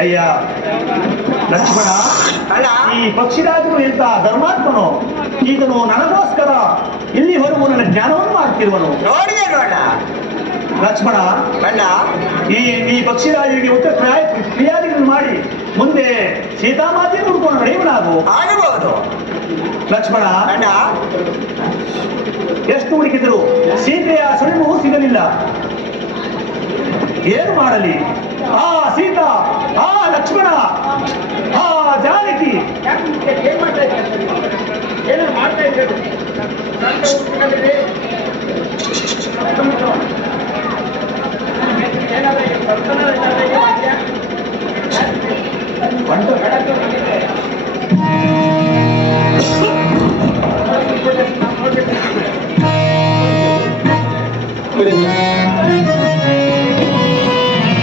ಅಯ್ಯ ಲಕ್ಷ್ಮಣ, ಈ ಪಕ್ಷಿರಾಜನು ಎಂತ ಧರ್ಮಾತ್ಮನು, ಈತನು ನನಗೋಸ್ಕರ ಇಲ್ಲಿ ಹೊರಗು ನನ್ನ ಜ್ಞಾನವನ್ನು ಮಾಡ್ತಿರುವನು. ನೋಡಿದೆ ನೋಡ ಲಕ್ಷ್ಮಣ, ಈ ಪಕ್ಷಿರಾಜನಿಗೆ ಉತ್ತರ ಕ್ರಿಯಾದಿಗಳನ್ನು ಮಾಡಿ ಮುಂದೆ ಸೀತಾಮಾತೆಯನ್ನು ಹುಡ್ಕೊಂಡು ನಡೆಯುವನಾಗು ಆಗಬಹುದು. ಲಕ್ಷ್ಮಣ, ಎಷ್ಟು ಹುಡುಕಿದ್ರು ಸೀತೆಯ ಸುಳಿವು ಸಿಗಲಿಲ್ಲ. ಏನು ಮಾಡಲಿ? ಆ ಸೀತಾ, ಆ ಲಕ್ಷ್ಮಣ, ಆ ಜಾನಕಿ ಏನಾದ್ರು ಮಾಡ್ತಾ ಇದ್ದೇವೆ. ಬಂಟ